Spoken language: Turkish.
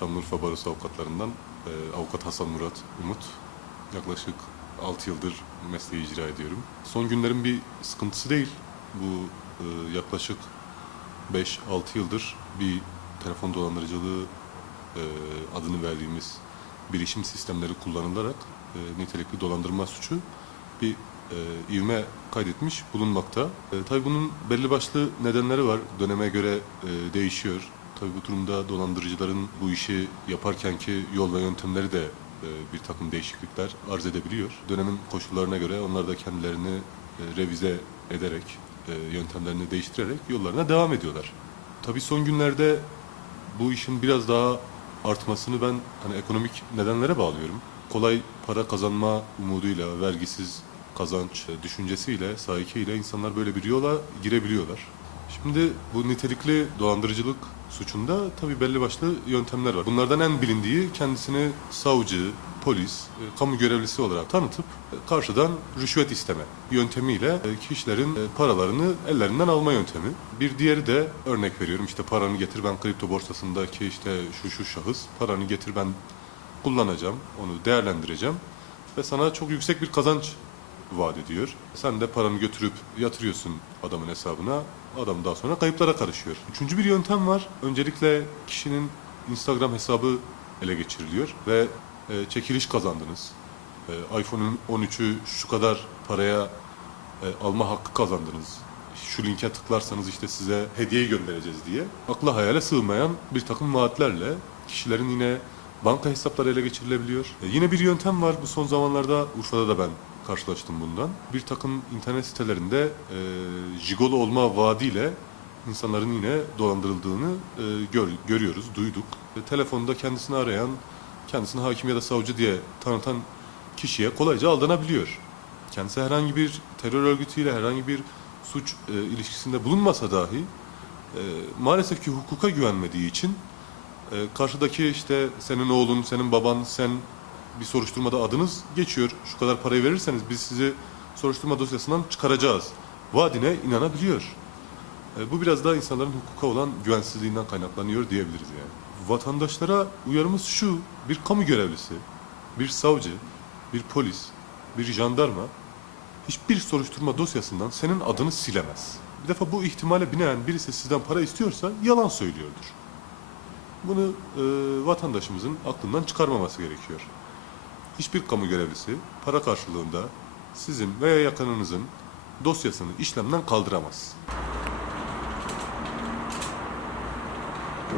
Şanlıurfa Barosu avukatlarından e, avukat Hasan Murat Umut. Yaklaşık 6 yıldır mesleği icra ediyorum. Son günlerin bir sıkıntısı değil. Bu e, yaklaşık 5-6 yıldır bir telefon dolandırıcılığı e, adını verdiğimiz bilişim sistemleri kullanılarak e, nitelikli dolandırma suçu bir e, ivme kaydetmiş bulunmakta. E, tabii bunun belli başlı nedenleri var. Döneme göre e, değişiyor. Tabii bu durumda dolandırıcıların bu işi yaparkenki yol ve yöntemleri de e, bir takım değişiklikler arz edebiliyor. Dönemin koşullarına göre onlar da kendilerini e, revize ederek, e, yöntemlerini değiştirerek yollarına devam ediyorlar. Tabii son günlerde bu işin biraz daha artmasını ben hani ekonomik nedenlere bağlıyorum. Kolay para kazanma umuduyla, vergisiz kazanç düşüncesiyle, sahikiyle insanlar böyle bir yola girebiliyorlar. Şimdi bu nitelikli dolandırıcılık suçunda tabii belli başlı yöntemler var. Bunlardan en bilindiği kendisini savcı, polis, e, kamu görevlisi olarak tanıtıp e, karşıdan rüşvet isteme yöntemiyle e, kişilerin paralarını ellerinden alma yöntemi. Bir diğeri de örnek veriyorum işte paranı getir ben kripto borsasındaki işte şu şu şahıs paranı getir ben kullanacağım, onu değerlendireceğim ve sana çok yüksek bir kazanç vaat ediyor. Sen de paranı götürüp yatırıyorsun adamın hesabına. Adam daha sonra kayıplara karışıyor. Üçüncü bir yöntem var. Öncelikle kişinin Instagram hesabı ele geçiriliyor ve e, çekiliş kazandınız. E, iPhone'un 13'ü şu kadar paraya e, alma hakkı kazandınız. Şu linke tıklarsanız işte size hediye göndereceğiz diye. Akla hayale sığmayan bir takım vaatlerle kişilerin yine banka hesapları ele geçirilebiliyor. E, yine bir yöntem var. Bu son zamanlarda Urfa'da da ben karşılaştım bundan. Bir takım internet sitelerinde e, jigolo olma vaadiyle insanların yine dolandırıldığını e, gör, görüyoruz, duyduk. E, telefonda kendisini arayan, kendisini hakim ya da savcı diye tanıtan kişiye kolayca aldanabiliyor. Kendisi herhangi bir terör örgütüyle herhangi bir suç e, ilişkisinde bulunmasa dahi e, maalesef ki hukuka güvenmediği için e, karşıdaki işte senin oğlun, senin baban, sen bir soruşturmada adınız geçiyor. Şu kadar parayı verirseniz biz sizi soruşturma dosyasından çıkaracağız. Vaadine inanabiliyor. E, bu biraz daha insanların hukuka olan güvensizliğinden kaynaklanıyor diyebiliriz yani. Vatandaşlara uyarımız şu, bir kamu görevlisi, bir savcı, bir polis, bir jandarma hiçbir soruşturma dosyasından senin adını silemez. Bir defa bu ihtimale binaen birisi sizden para istiyorsa yalan söylüyordur. Bunu e, vatandaşımızın aklından çıkarmaması gerekiyor. Hiçbir kamu görevlisi para karşılığında sizin veya yakınınızın dosyasını işlemden kaldıramaz.